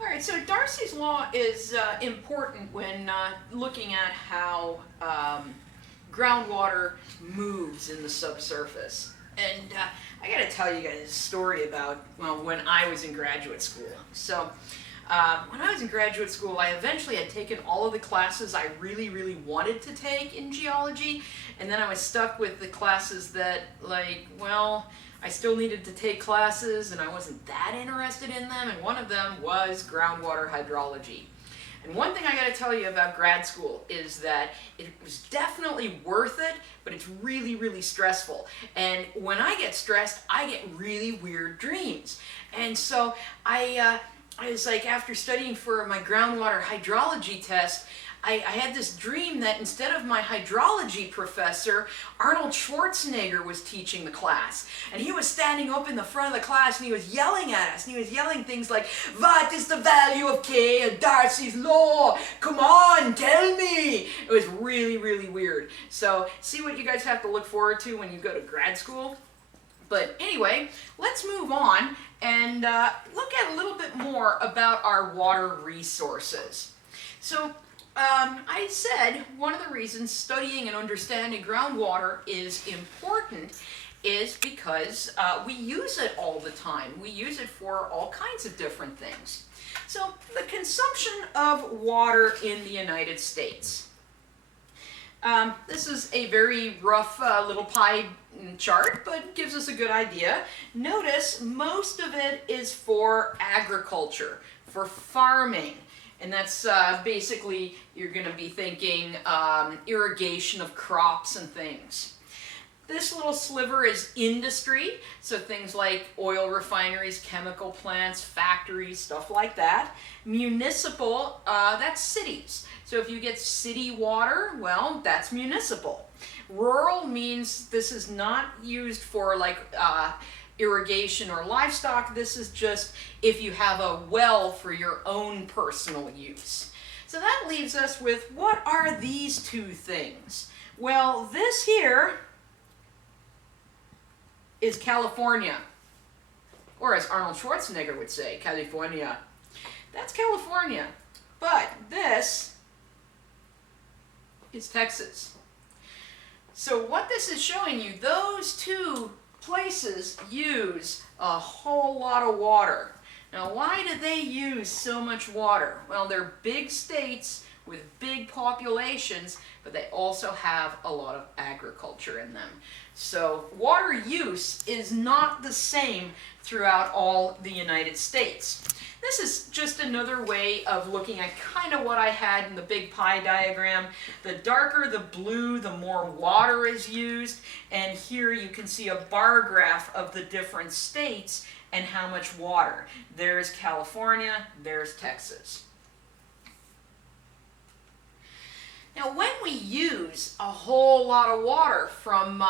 All right, so Darcy's law is important when looking at how groundwater moves in the subsurface. And I got to tell you guys a story about, well, when I was in graduate school. So when I was in graduate school, I eventually had taken all of the classes I really, really wanted to take in geology, and then I was stuck with the classes that, like, well, I still needed to take classes and I wasn't that interested in them, and one of them was groundwater hydrology. And one thing I got to tell you about grad school is that it was definitely worth it, but it's really, really stressful. And when I get stressed, I get really weird dreams. And so I was like, after studying for my groundwater hydrology test, I had this dream that instead of my hydrology professor, Arnold Schwarzenegger was teaching the class. And he was standing up in the front of the class and he was yelling at us. And he was yelling things like, "What is the value of K and Darcy's law? Come on, tell me." It was really, really weird. So see what you guys have to look forward to when you go to grad school. But anyway, let's move on and look at a little bit more about our water resources. So I said one of the reasons studying and understanding groundwater is important is because we use it all the time. We use it for all kinds of different things. So the consumption of water in the United States. This is a very rough little pie chart, but gives us a good idea. Notice most of it is for agriculture, for farming. And that's basically, you're going to be thinking irrigation of crops and things. This little sliver is industry, so things like oil refineries, chemical plants, factories, stuff like that. Municipal, that's cities. So if you get city water, well, that's municipal. Rural means this is not used for like irrigation or livestock. This is just if you have a well for your own personal use. So that leaves us with, what are these two things? Well, this here is California, or as Arnold Schwarzenegger would say, California. That's California. But this is Texas. So what this is showing you, those two places use a whole lot of water. Now, why do they use so much water? Well, they're big states with big populations, but they also have a lot of agriculture in them. So water use is not the same throughout all the United States. This is just another way of looking at kind of what I had in the big pie diagram. The darker the blue, the more water is used. And here you can see a bar graph of the different states and how much water. There's California, there's Texas. Now, when we use a whole lot of water from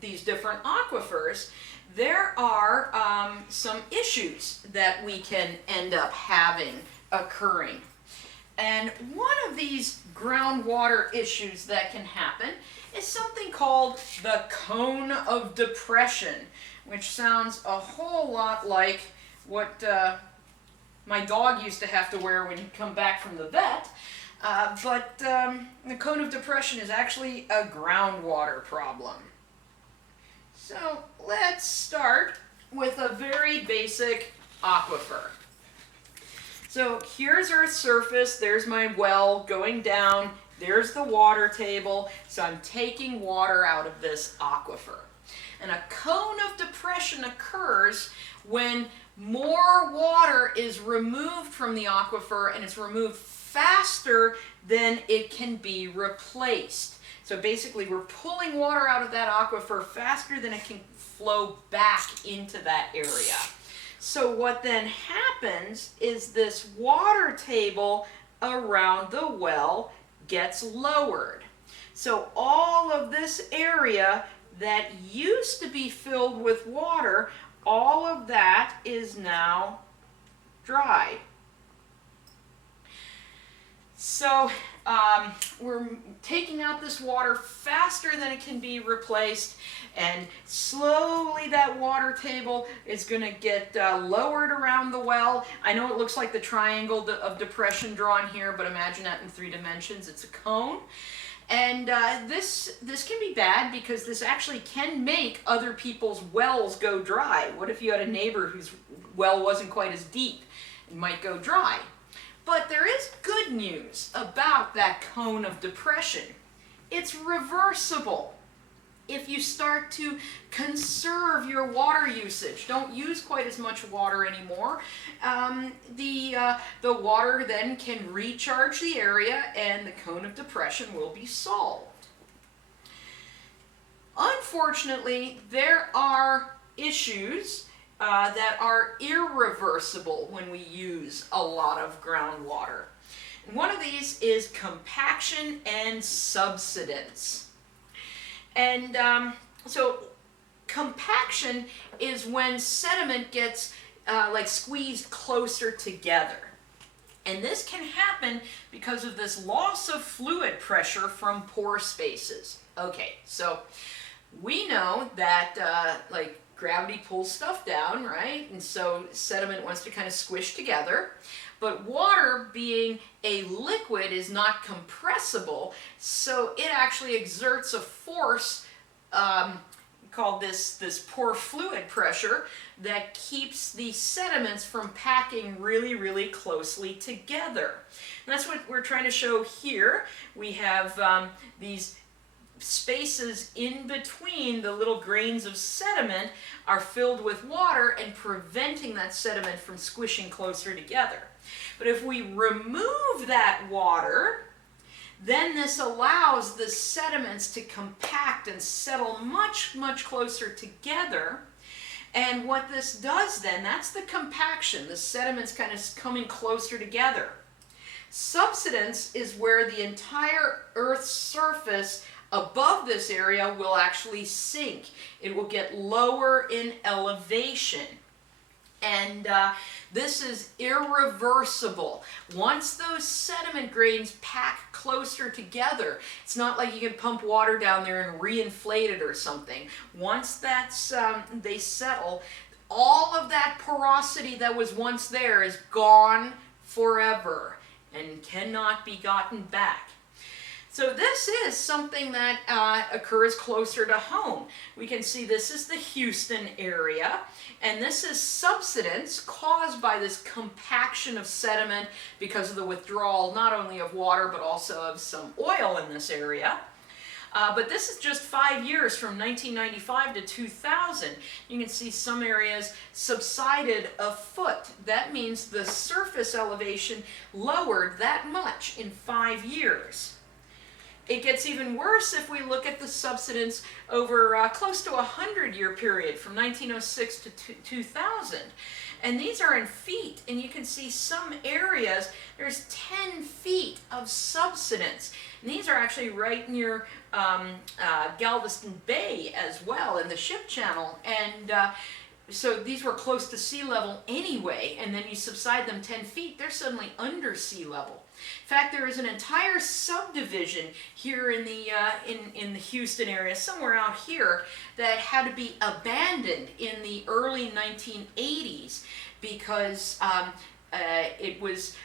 these different aquifers, there are some issues that we can end up having occurring. And one of these groundwater issues that can happen is something called the cone of depression, which sounds a whole lot like what my dog used to have to wear when he'd come back from the vet. But the cone of depression is actually a groundwater problem. So let's start with a very basic aquifer. So here's Earth's surface, there's my well going down, there's the water table, so I'm taking water out of this aquifer. And a cone of depression occurs when more water is removed from the aquifer and it's removed faster than it can be replaced. So basically we're pulling water out of that aquifer faster than it can flow back into that area. So what then happens is this water table around the well gets lowered. So all of this area that used to be filled with water, all of that is now dry. So we're taking out this water faster than it can be replaced, and slowly that water table is going to get lowered around the well. I know it looks like the triangle of depression drawn here, but imagine that in 3 dimensions. It's a cone. And this can be bad because this actually can make other people's wells go dry. What if you had a neighbor whose well wasn't quite as deep? It might go dry. But there is good news about that cone of depression. It's reversible. If you start to conserve your water usage, don't use quite as much water anymore, the water then can recharge the area and the cone of depression will be solved. Unfortunately, there are issues that are irreversible when we use a lot of groundwater. And one of these is compaction and subsidence. And so compaction is when sediment gets like squeezed closer together. And this can happen because of this loss of fluid pressure from pore spaces. Okay, so we know that like gravity pulls stuff down, right? And so sediment wants to kind of squish together. But water, being a liquid, is not compressible, so it actually exerts a force called this pore fluid pressure that keeps the sediments from packing really, really closely together. And that's what we're trying to show here. We have these spaces in between the little grains of sediment are filled with water and preventing that sediment from squishing closer together. But if we remove that water, then this allows the sediments to compact and settle much, much closer together. And what this does then, that's the compaction, the sediments kind of coming closer together. Subsidence is where the entire Earth's surface above this area will actually sink. It will get lower in elevation. And this is irreversible. Once those sediment grains pack closer together, it's not like you can pump water down there and reinflate it or something. Once that's they settle, all of that porosity that was once there is gone forever and cannot be gotten back. So this is something that occurs closer to home. We can see this is the Houston area, and this is subsidence caused by this compaction of sediment because of the withdrawal not only of water but also of some oil in this area. But this is just 5 years from 1995 to 2000. You can see some areas subsided a foot. That means the surface elevation lowered that much in 5 years. It gets even worse if we look at the subsidence over close to a 100-year period from 1906 to 2000. And these are in feet, and you can see some areas, there's 10 feet of subsidence. And these are actually right near Galveston Bay as well in the ship channel. And so these were close to sea level anyway, and then you subside them 10 feet, they're suddenly under sea level. In fact, there is an entire subdivision here in the Houston area, somewhere out here, that had to be abandoned in the early 1980s because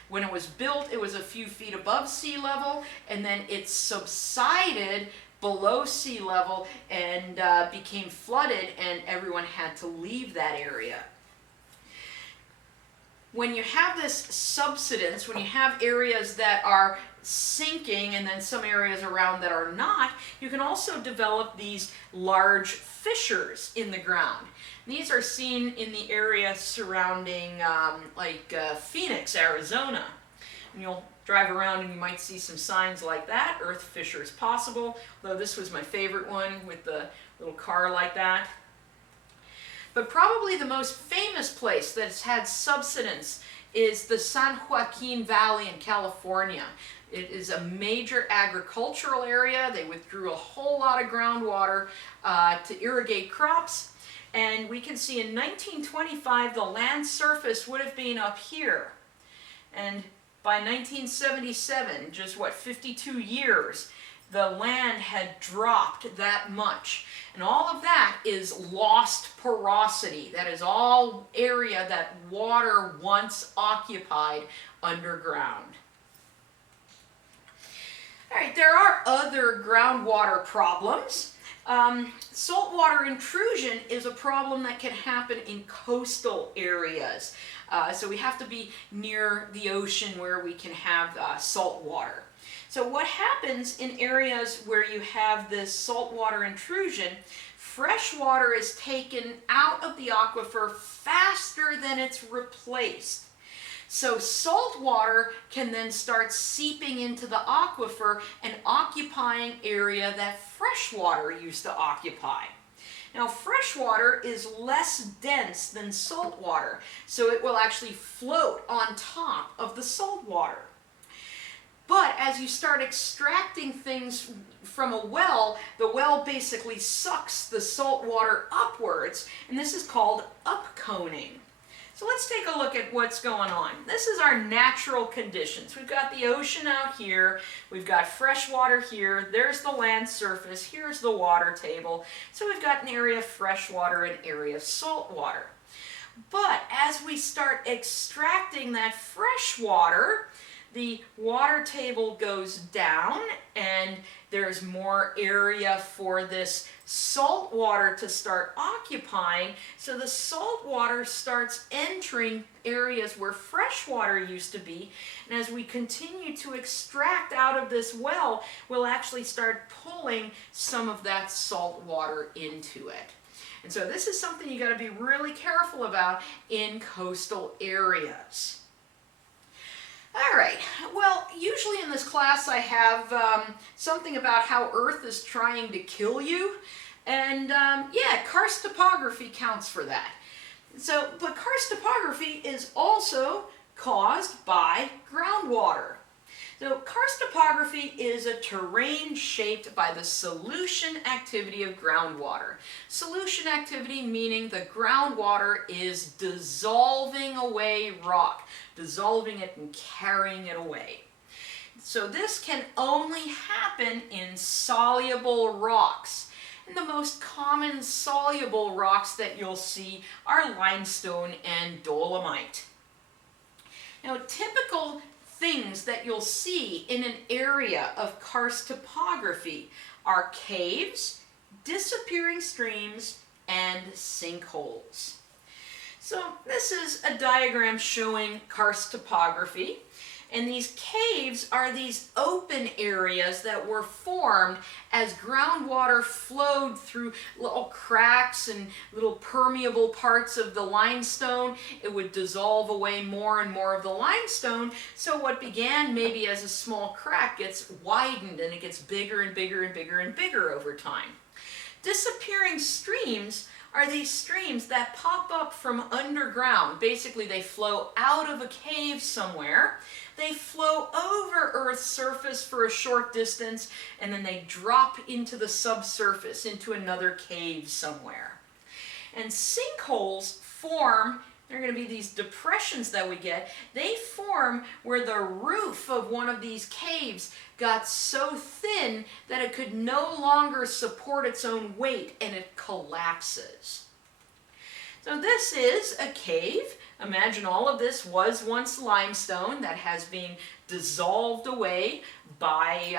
when it was built, it was a few feet above sea level, and then it subsided below sea level and became flooded, and everyone had to leave that area. When you have this subsidence, when you have areas that are sinking and then some areas around that are not, you can also develop these large fissures in the ground. These are seen in the area surrounding Phoenix, Arizona. And you'll drive around and you might see some signs like that, earth fissures possible, though this was my favorite one with the little car like that. But probably the most famous place that's had subsidence is the San Joaquin Valley in California. It is a major agricultural area. They withdrew a whole lot of groundwater to irrigate crops. And we can see in 1925 the land surface would have been up here. And by 1977, just what, 52 years, the land had dropped that much. And all of that is lost porosity. That is all area that water once occupied underground. All right, there are other groundwater problems. Saltwater intrusion is a problem that can happen in coastal areas. So we have to be near the ocean where we can have salt water. So what happens in areas where you have this saltwater intrusion, fresh water is taken out of the aquifer faster than it's replaced. So salt water can then start seeping into the aquifer and occupying area that fresh water used to occupy. Now, fresh water is less dense than salt water, so it will actually float on top of the salt water. But as you start extracting things from a well, the well basically sucks the salt water upwards, and this is called upconing. So let's take a look at what's going on. This is our natural conditions. We've got the ocean out here, we've got fresh water here, there's the land surface, here's the water table. So we've got an area of fresh water and an area of salt water. But as we start extracting that fresh water, the water table goes down and there's more area for this salt water to start occupying. So the salt water starts entering areas where fresh water used to be. And as we continue to extract out of this well, we'll actually start pulling some of that salt water into it. And so this is something you got to be really careful about in coastal areas. All right, well, usually in this class I have something about how Earth is trying to kill you, and yeah, karst topography counts for that. So, but karst topography is also caused by groundwater. So karst topography is a terrain shaped by the solution activity of groundwater. Solution activity meaning the groundwater is dissolving away rock, dissolving it and carrying it away. So this can only happen in soluble rocks. And the most common soluble rocks that you'll see are limestone and dolomite. Now, typical things that you'll see in an area of karst topography are caves, disappearing streams, and sinkholes. So this is a diagram showing karst topography, and these caves are these open areas that were formed as groundwater flowed through little cracks and little permeable parts of the limestone. It would dissolve away more and more of the limestone, so what began maybe as a small crack gets widened and it gets bigger and bigger and bigger and bigger over time. Disappearing streams are these streams that pop up from underground. Basically, they flow out of a cave somewhere. They flow over Earth's surface for a short distance, and then they drop into the subsurface, into another cave somewhere. And sinkholes form, there are going to be these depressions that we get. They form where the roof of one of these caves got so thin that it could no longer support its own weight and it collapses. So this is a cave. Imagine all of this was once limestone that has been dissolved away by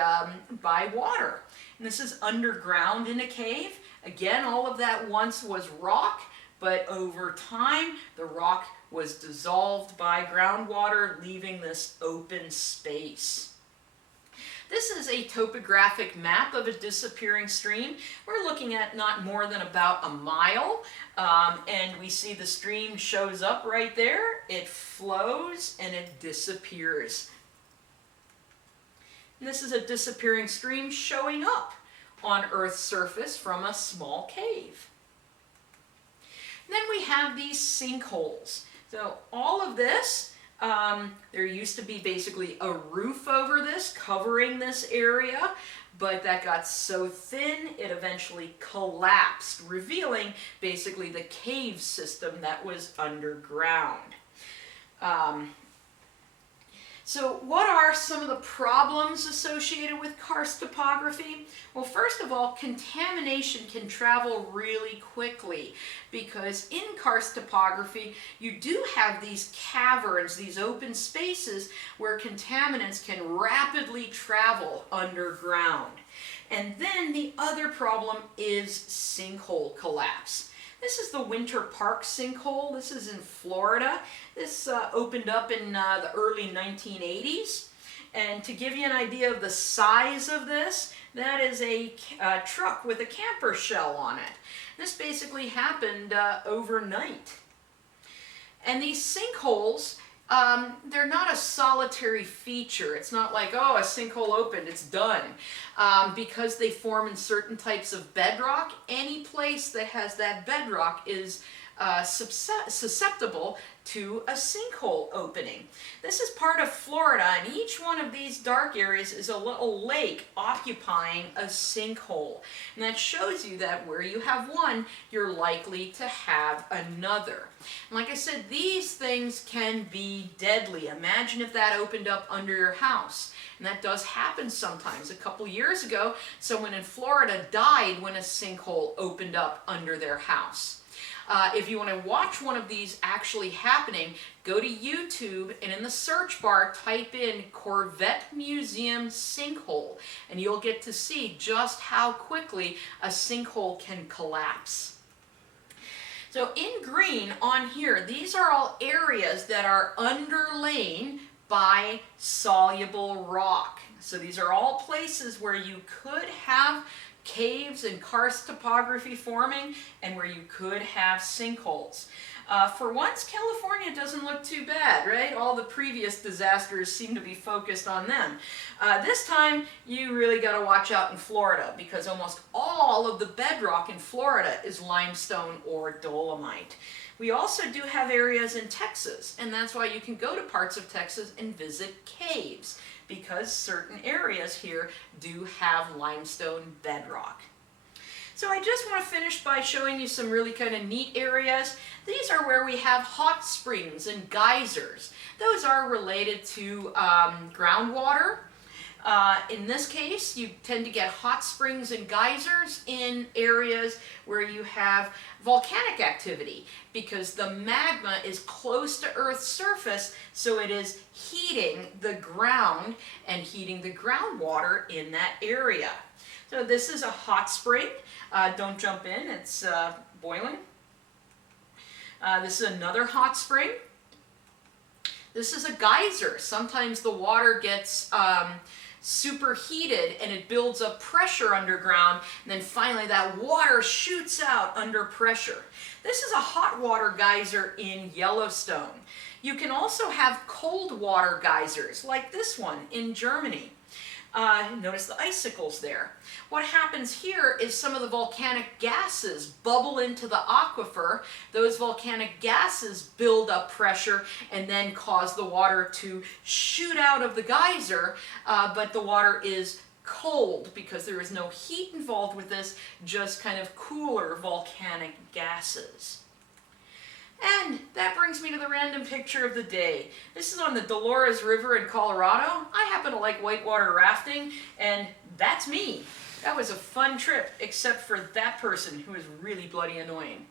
water. And this is underground in a cave. Again, all of that once was rock, but over time the rock was dissolved by groundwater, leaving this open space. This is a topographic map of a disappearing stream. We're looking at not more than about a mile, and we see the stream shows up right there. It flows and it disappears. And this is a disappearing stream showing up on Earth's surface from a small cave. And then we have these sinkholes. So all of this, there used to be basically a roof over this, covering this area, but that got so thin it eventually collapsed, revealing basically the cave system that was underground. So what are some of the problems associated with karst topography? Well, first of all, contamination can travel really quickly because in karst topography, you do have these caverns, these open spaces where contaminants can rapidly travel underground. And then the other problem is sinkhole collapse. This is the Winter Park sinkhole. This is in Florida. This opened up in the early 1980s. And to give you an idea of the size of this, that is a truck with a camper shell on it. This basically happened overnight. And these sinkholes, they're not a solitary feature. It's not like, oh, a sinkhole opened, it's done. Because they form in certain types of bedrock, any place that has that bedrock is susceptible to a sinkhole opening. This is part of Florida, and each one of these dark areas is a little lake occupying a sinkhole. And that shows you that where you have one, you're likely to have another. And like I said, these things can be deadly. Imagine if that opened up under your house. And that does happen sometimes. A couple years ago, someone in Florida died when a sinkhole opened up under their house. If you want to watch one of these actually happening, go to YouTube and in the search bar type in Corvette Museum sinkhole, and you'll get to see just how quickly a sinkhole can collapse. So in green on here, these are all areas that are underlain by soluble rock. So these are all places where you could have caves and karst topography forming and where you could have sinkholes. For once, California doesn't look too bad, right? All the previous disasters seem to be focused on them. This time, you really got to watch out in Florida because almost all of the bedrock in Florida is limestone or dolomite. We also do have areas in Texas, and that's why you can go to parts of Texas and visit caves, because certain areas here do have limestone bedrock. So I just want to finish by showing you some really kind of neat areas. These are where we have hot springs and geysers. Those are related to groundwater. In this case, you tend to get hot springs and geysers in areas where you have volcanic activity because the magma is close to Earth's surface, so it is heating the ground and heating the groundwater in that area. So this is a hot spring. Don't jump in, it's boiling. This is another hot spring. This is a geyser. Sometimes the water gets superheated and it builds up pressure underground, and then finally that water shoots out under pressure. This is a hot water geyser in Yellowstone. You can also have cold water geysers like this one in Germany. Notice the icicles there. What happens here is some of the volcanic gases bubble into the aquifer. Those volcanic gases build up pressure and then cause the water to shoot out of the geyser, but the water is cold because there is no heat involved with this, just kind of cooler volcanic gases. And that brings me to the random picture of the day. This is on the Dolores River in Colorado. I happen to like whitewater rafting, and that's me. That was a fun trip, except for that person who is really bloody annoying.